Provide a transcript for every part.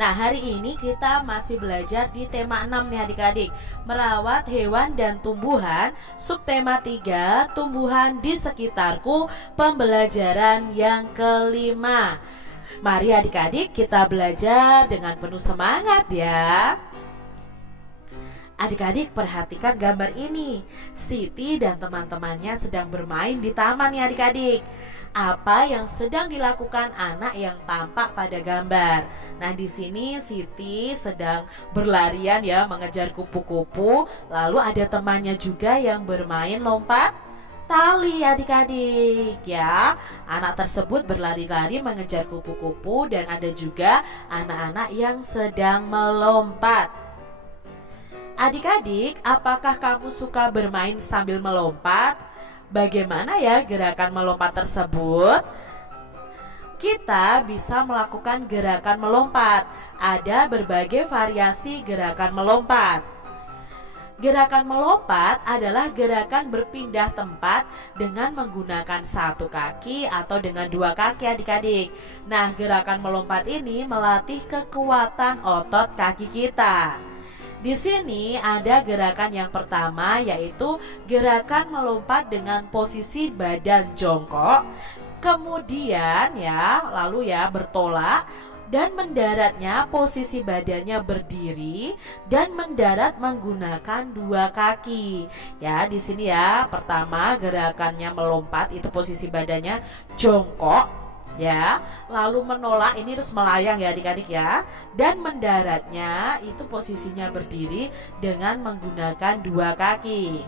Nah, hari ini kita masih belajar di tema 6 nih adik-adik, merawat hewan dan tumbuhan. Subtema 3, tumbuhan di sekitarku, pembelajaran yang kelima. Mari adik-adik kita belajar dengan penuh semangat ya. Adik-adik perhatikan gambar ini. Siti dan teman-temannya sedang bermain di taman ya adik-adik. Apa yang sedang dilakukan anak yang tampak pada gambar? Nah, di sini Siti sedang berlarian ya mengejar kupu-kupu. Lalu ada temannya juga yang bermain lompat tali adik-adik ya. Anak tersebut berlari-lari mengejar kupu-kupu dan ada juga anak-anak yang sedang melompat. Adik-adik, apakah kamu suka bermain sambil melompat? Bagaimana ya gerakan melompat tersebut? Kita bisa melakukan gerakan melompat. Ada berbagai variasi gerakan melompat. Gerakan melompat adalah gerakan berpindah tempat dengan menggunakan satu kaki atau dengan dua kaki adik-adik. Nah, gerakan melompat ini melatih kekuatan otot kaki kita. Di sini ada gerakan yang pertama, yaitu gerakan melompat dengan posisi badan jongkok, kemudian lalu bertolak dan mendaratnya posisi badannya berdiri dan mendarat menggunakan dua kaki. Ya, di sini ya, pertama gerakannya melompat itu posisi badannya jongkok. Ya, lalu menolak ini terus melayang ya adik-adik ya. Dan mendaratnya itu posisinya berdiri dengan menggunakan dua kaki.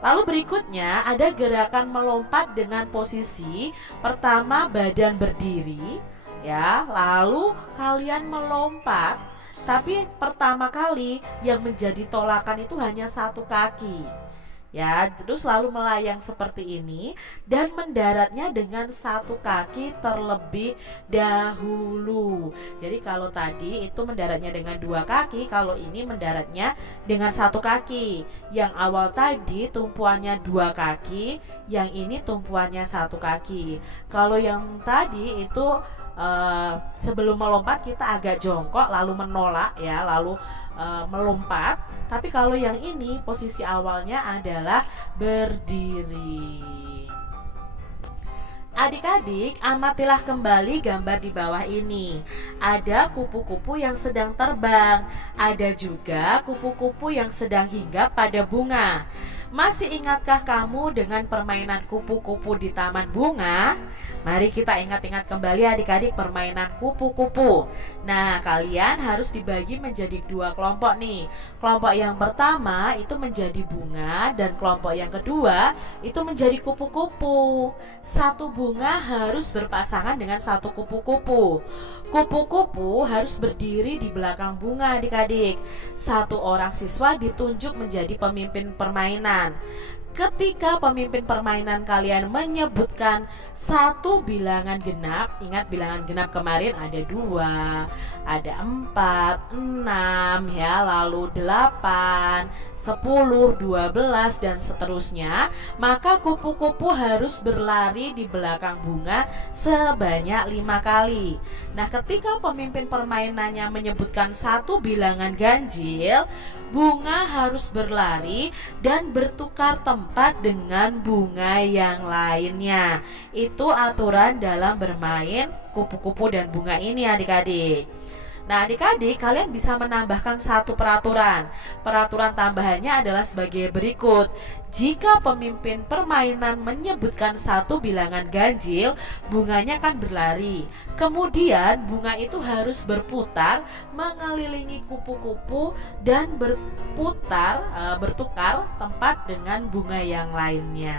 Lalu berikutnya ada gerakan melompat dengan posisi pertama badan berdiri ya, lalu kalian melompat, tapi pertama kali yang menjadi tolakan itu hanya satu kaki. Ya, terus lalu melayang seperti ini dan mendaratnya dengan satu kaki terlebih dahulu. Jadi kalau tadi itu mendaratnya dengan dua kaki, kalau ini mendaratnya dengan satu kaki. Yang awal tadi tumpuannya dua kaki, yang ini tumpuannya satu kaki. Kalau yang tadi itu sebelum melompat kita agak jongkok lalu menolak ya, lalu melompat. Tapi kalau yang ini posisi awalnya adalah berdiri. Adik-adik, amatilah kembali gambar di bawah ini. Ada kupu-kupu yang sedang terbang. Ada juga kupu-kupu yang sedang hinggap pada bunga. Masih ingatkah kamu dengan permainan kupu-kupu di taman bunga? Mari kita ingat-ingat kembali adik-adik permainan kupu-kupu. Nah, kalian harus dibagi menjadi dua kelompok nih. Kelompok yang pertama itu menjadi bunga dan kelompok yang kedua itu menjadi kupu-kupu. Satu bunga harus berpasangan dengan satu kupu-kupu. Kupu-kupu harus berdiri di belakang bunga adik-adik. Satu orang siswa ditunjuk menjadi pemimpin permainan. Ketika pemimpin permainan kalian menyebutkan satu bilangan genap, ingat bilangan genap kemarin ada 2, ada 4, 6 ya, lalu 8, 10, 12 dan seterusnya, maka kupu-kupu harus berlari di belakang bunga sebanyak 5 kali. Nah, ketika pemimpin permainannya menyebutkan satu bilangan ganjil, bunga harus berlari dan bertukar tempat dengan bunga yang lainnya. Itu aturan dalam bermain kupu-kupu dan bunga ini adik-adik. Nah, adik-adik, kalian bisa menambahkan satu peraturan. Peraturan tambahannya adalah sebagai berikut. Jika pemimpin permainan menyebutkan satu bilangan ganjil, bunganya akan berlari. Kemudian bunga itu harus berputar mengelilingi kupu-kupu dan bertukar tempat dengan bunga yang lainnya.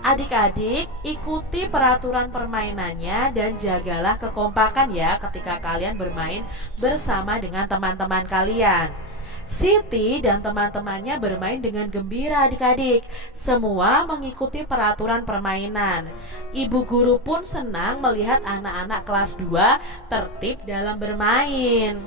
Adik-adik, ikuti peraturan permainannya dan jagalah kekompakan ya ketika kalian bermain bersama dengan teman-teman kalian. Siti dan teman-temannya bermain dengan gembira adik-adik. Semua mengikuti peraturan permainan. Ibu guru pun senang melihat anak-anak kelas 2 tertib dalam bermain.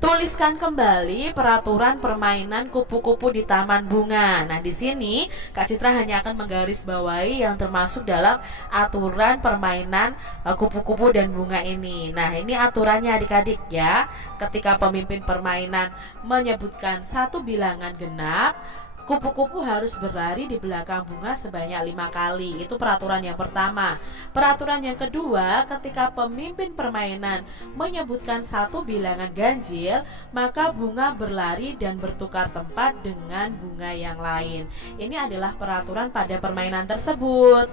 Tuliskan kembali peraturan permainan kupu-kupu di taman bunga. Nah, di sini Kak Citra hanya akan menggarisbawahi yang termasuk dalam aturan permainan kupu-kupu dan bunga ini. Nah, ini aturannya adik-adik ya. Ketika pemimpin permainan menyebutkan satu bilangan genap, kupu-kupu harus berlari di belakang bunga sebanyak 5 kali. Itu peraturan yang pertama. Peraturan yang kedua, ketika pemimpin permainan menyebutkan satu bilangan ganjil, maka bunga berlari dan bertukar tempat dengan bunga yang lain. Ini adalah peraturan pada permainan tersebut.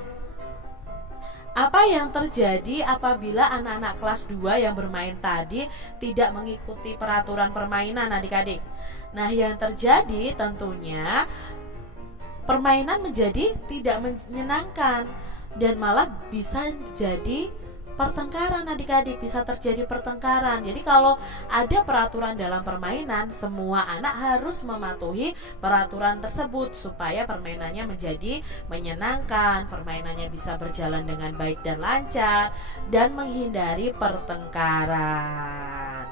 Apa yang terjadi apabila anak-anak kelas 2 yang bermain tadi tidak mengikuti peraturan permainan adik-adik? Nah, yang terjadi tentunya permainan menjadi tidak menyenangkan dan malah bisa jadi pertengkaran adik-adik, bisa terjadi pertengkaran. Jadi kalau ada peraturan dalam permainan, semua anak harus mematuhi peraturan tersebut supaya permainannya menjadi menyenangkan, permainannya bisa berjalan dengan baik dan lancar dan menghindari pertengkaran.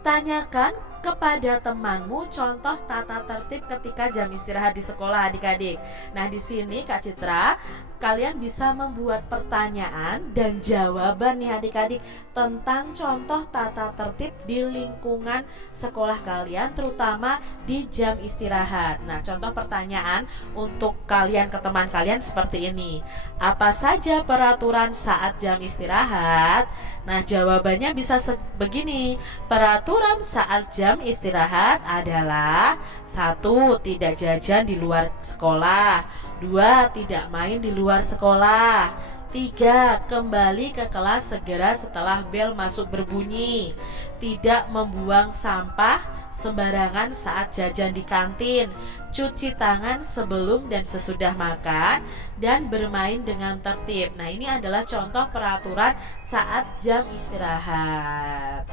Tanyakan kepada temanmu contoh tata tertib ketika jam istirahat di sekolah adik-adik. Nah, di sini Kak Citra, kalian bisa membuat pertanyaan dan jawaban nih adik-adik tentang contoh tata tertib di lingkungan sekolah kalian, terutama di jam istirahat. Nah, contoh pertanyaan untuk kalian ke teman kalian seperti ini. Apa saja peraturan saat jam istirahat? Nah, jawabannya bisa begini. Peraturan saat jam istirahat adalah: 1. Tidak jajan di luar sekolah. 2. Tidak main di luar sekolah. 3. Kembali ke kelas segera setelah bel masuk berbunyi. Tidak membuang sampah sembarangan saat jajan di kantin. Cuci tangan sebelum dan sesudah makan. Dan bermain dengan tertib. Nah, ini adalah contoh peraturan saat jam istirahat.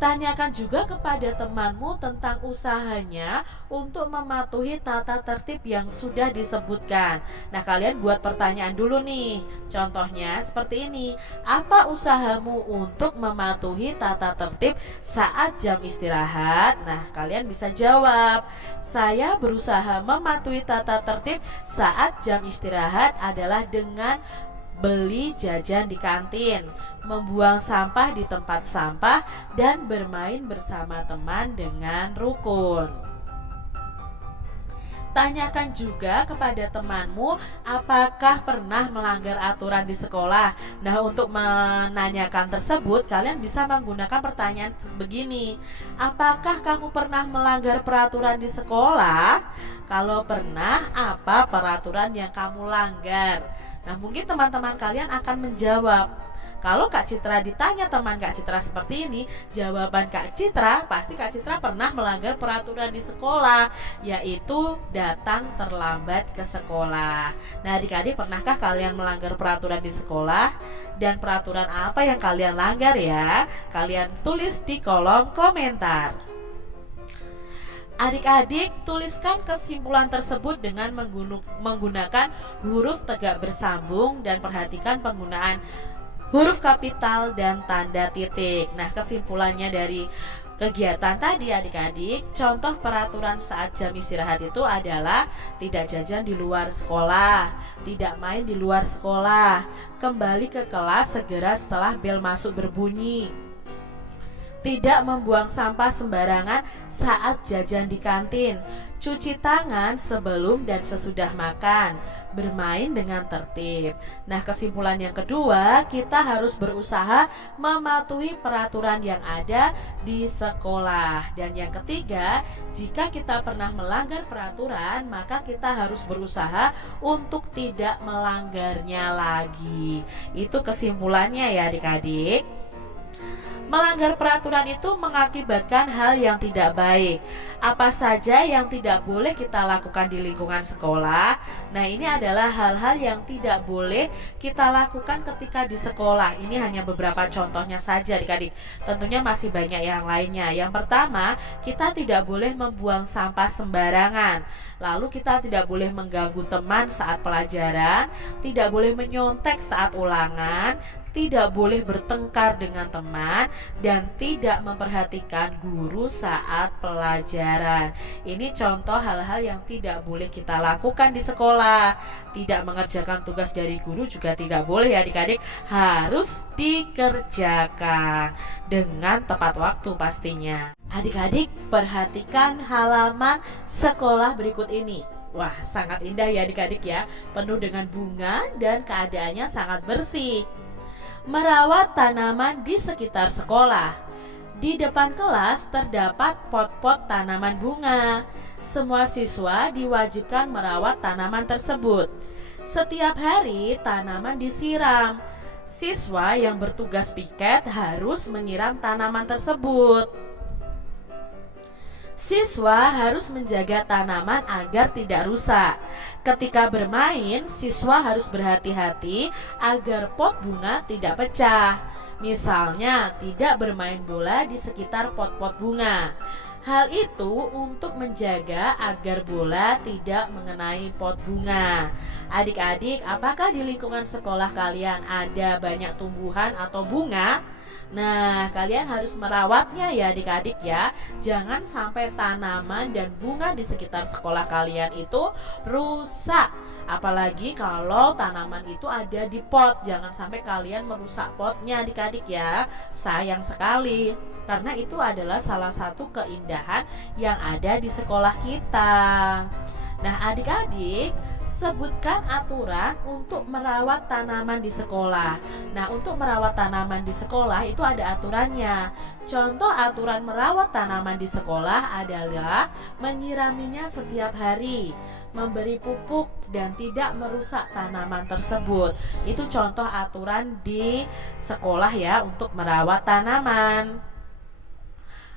Tanyakan juga kepada temanmu tentang usahanya untuk mematuhi tata tertib yang sudah disebutkan. Nah, kalian buat pertanyaan dulu nih. Contohnya seperti ini. Apa usahamu untuk mematuhi tata tertib saat jam istirahat? Nah, kalian bisa jawab. Saya berusaha mematuhi tata tertib saat jam istirahat adalah dengan beli jajan di kantin, membuang sampah di tempat sampah, dan bermain bersama teman dengan rukun. Tanyakan juga kepada temanmu apakah pernah melanggar aturan di sekolah. Nah, untuk menanyakan tersebut, kalian bisa menggunakan pertanyaan begini. Apakah kamu pernah melanggar peraturan di sekolah? Kalau pernah, apa peraturan yang kamu langgar? Nah, mungkin teman-teman kalian akan menjawab. Kalau Kak Citra ditanya teman Kak Citra seperti ini, jawaban Kak Citra pasti Kak Citra pernah melanggar peraturan di sekolah, yaitu datang terlambat ke sekolah. Nah, adik-adik, pernahkah kalian melanggar peraturan di sekolah? Dan peraturan apa yang kalian langgar ya? Kalian tulis di kolom komentar. Adik-adik, tuliskan kesimpulan tersebut dengan menggunakan huruf tegak bersambung dan perhatikan penggunaan huruf kapital dan tanda titik. Nah, kesimpulannya dari kegiatan tadi adik-adik, contoh peraturan saat jam istirahat itu adalah tidak jajan di luar sekolah, tidak main di luar sekolah, kembali ke kelas segera setelah bel masuk berbunyi, tidak membuang sampah sembarangan saat jajan di kantin, cuci tangan sebelum dan sesudah makan, bermain dengan tertib. Nah, kesimpulan yang kedua, kita harus berusaha mematuhi peraturan yang ada di sekolah. Dan yang ketiga, jika kita pernah melanggar peraturan, maka kita harus berusaha untuk tidak melanggarnya lagi. Itu kesimpulannya ya adik-adik. Melanggar peraturan itu mengakibatkan hal yang tidak baik. Apa saja yang tidak boleh kita lakukan di lingkungan sekolah? Nah, ini adalah hal-hal yang tidak boleh kita lakukan ketika di sekolah. Ini hanya beberapa contohnya saja adik-adik. Tentunya masih banyak yang lainnya. Yang pertama, kita tidak boleh membuang sampah sembarangan. Lalu kita tidak boleh mengganggu teman saat pelajaran, tidak boleh menyontek saat ulangan, tidak boleh bertengkar dengan teman, dan tidak memperhatikan guru saat pelajaran. Ini contoh hal-hal yang tidak boleh kita lakukan di sekolah. Tidak mengerjakan tugas dari guru juga tidak boleh ya adik-adik, harus dikerjakan dengan tepat waktu pastinya. Adik-adik perhatikan halaman sekolah berikut ini. Wah, sangat indah ya adik-adik ya, penuh dengan bunga dan keadaannya sangat bersih. Merawat tanaman di sekitar sekolah. Di depan kelas terdapat pot-pot tanaman bunga. Semua siswa diwajibkan merawat tanaman tersebut. Setiap hari tanaman disiram. Siswa yang bertugas piket harus menyiram tanaman tersebut. Siswa harus menjaga tanaman agar tidak rusak. Ketika bermain, siswa harus berhati-hati agar pot bunga tidak pecah. Misalnya, tidak bermain bola di sekitar pot-pot bunga. Hal itu untuk menjaga agar bola tidak mengenai pot bunga. Adik-adik, apakah di lingkungan sekolah kalian ada banyak tumbuhan atau bunga? Nah, kalian harus merawatnya ya adik-adik ya. Jangan sampai tanaman dan bunga di sekitar sekolah kalian itu rusak. Apalagi kalau tanaman itu ada di pot. Jangan sampai kalian merusak potnya adik-adik ya. Sayang sekali. Karena itu adalah salah satu keindahan yang ada di sekolah kita. Nah adik-adik, sebutkan aturan untuk merawat tanaman di sekolah. Nah untuk merawat tanaman di sekolah itu ada aturannya. Contoh aturan merawat tanaman di sekolah adalah menyiraminya setiap hari, memberi pupuk dan tidak merusak tanaman tersebut. Itu contoh aturan di sekolah ya untuk merawat tanaman.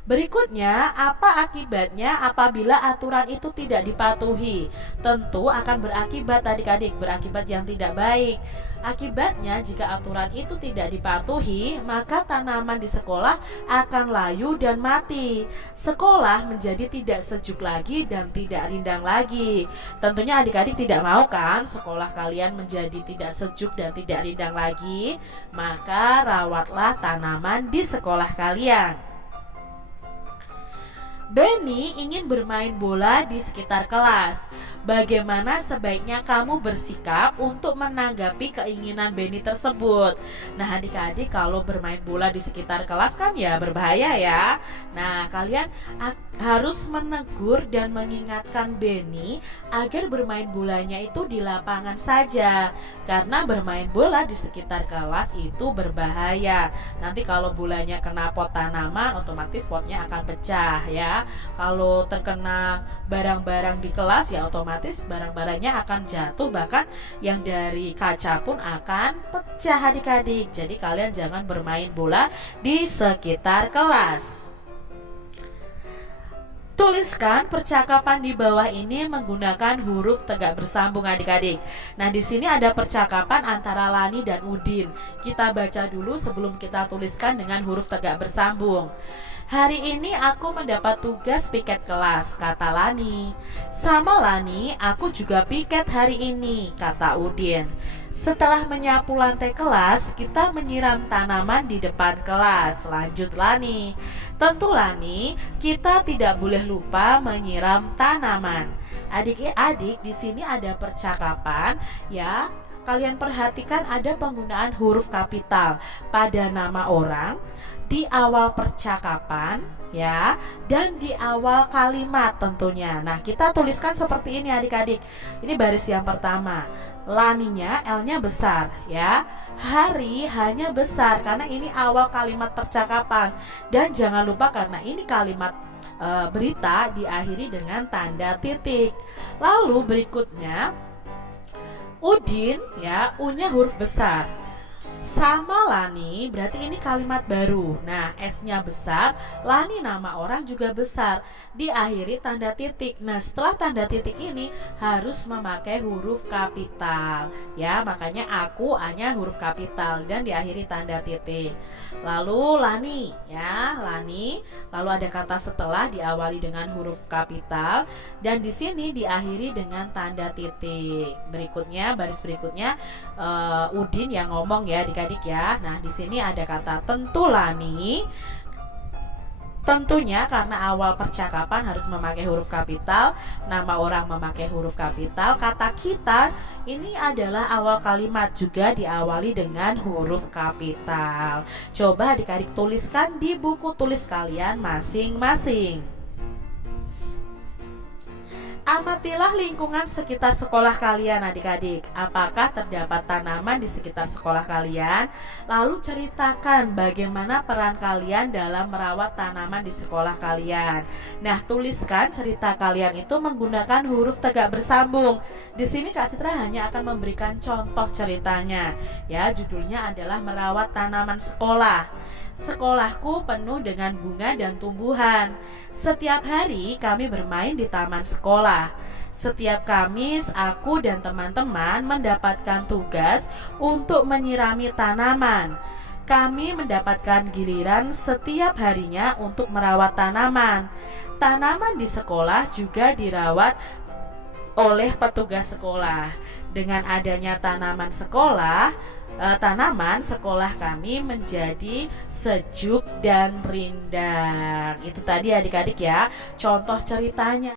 Berikutnya, apa akibatnya apabila aturan itu tidak dipatuhi? Tentu akan berakibat adik-adik, berakibat yang tidak baik. Akibatnya jika aturan itu tidak dipatuhi, maka tanaman di sekolah akan layu dan mati. Sekolah menjadi tidak sejuk lagi dan tidak rindang lagi. Tentunya adik-adik tidak mau kan sekolah kalian menjadi tidak sejuk dan tidak rindang lagi? Maka rawatlah tanaman di sekolah kalian. Benny ingin bermain bola di sekitar kelas. Bagaimana sebaiknya kamu bersikap untuk menanggapi keinginan Benny tersebut? Nah adik-adik, kalau bermain bola di sekitar kelas kan ya berbahaya ya. Nah kalian harus menegur dan mengingatkan Benny agar bermain bolanya itu di lapangan saja. Karena bermain bola di sekitar kelas itu berbahaya. Nanti kalau bolanya kena pot tanaman, otomatis potnya akan pecah ya. Kalau terkena barang-barang di kelas ya otomatis barang-barangnya akan jatuh, bahkan yang dari kaca pun akan pecah adik-adik. Jadi kalian jangan bermain bola di sekitar kelas. Tuliskan percakapan di bawah ini menggunakan huruf tegak bersambung adik-adik. Nah di sini ada percakapan antara Lani dan Udin. Kita baca dulu sebelum kita tuliskan dengan huruf tegak bersambung. Hari ini aku mendapat tugas piket kelas, kata Lani. Sama Lani, aku juga piket hari ini, kata Udin. Setelah menyapu lantai kelas, kita menyiram tanaman di depan kelas, lanjut Lani. Tentu Lani, kita tidak boleh lupa menyiram tanaman. Adik-adik, di sini ada percakapan ya. Kalian perhatikan ada penggunaan huruf kapital pada nama orang, di awal percakapan ya, dan di awal kalimat tentunya. Nah kita tuliskan seperti ini adik-adik. Ini baris yang pertama, Laninya L-nya besar ya, hari hanya besar karena ini awal kalimat percakapan. Dan jangan lupa karena ini kalimat berita diakhiri dengan tanda titik. Lalu berikutnya Udin ya, U-nya huruf besar. Sama Lani berarti ini kalimat baru. Nah S-nya besar, Lani nama orang juga besar, diakhiri tanda titik. Nah setelah tanda titik ini harus memakai huruf kapital ya, makanya aku A-nya huruf kapital dan diakhiri tanda titik. Lalu Lani ya, Lani, lalu ada kata setelah diawali dengan huruf kapital dan di sini diakhiri dengan tanda titik. Berikutnya baris berikutnya Udin yang ngomong ya adik-adik ya. Nah, di sini ada kata tentulani. Tentunya karena awal percakapan harus memakai huruf kapital, nama orang memakai huruf kapital, kata kita ini adalah awal kalimat juga diawali dengan huruf kapital. Coba adik-adik tuliskan di buku tulis kalian masing-masing. Amatilah lingkungan sekitar sekolah kalian adik-adik. Apakah terdapat tanaman di sekitar sekolah kalian? Lalu ceritakan bagaimana peran kalian dalam merawat tanaman di sekolah kalian. Nah, tuliskan cerita kalian itu menggunakan huruf tegak bersambung. Di sini Kak Citra hanya akan memberikan contoh ceritanya. Ya, judulnya adalah merawat tanaman sekolah. Sekolahku penuh dengan bunga dan tumbuhan. Setiap hari kami bermain di taman sekolah. Setiap Kamis aku dan teman-teman mendapatkan tugas untuk menyirami tanaman. Kami mendapatkan giliran setiap harinya untuk merawat tanaman. Tanaman di sekolah juga dirawat oleh petugas sekolah. Dengan adanya tanaman sekolah kami menjadi sejuk dan rindang. Itu tadi adik-adik ya, contoh ceritanya.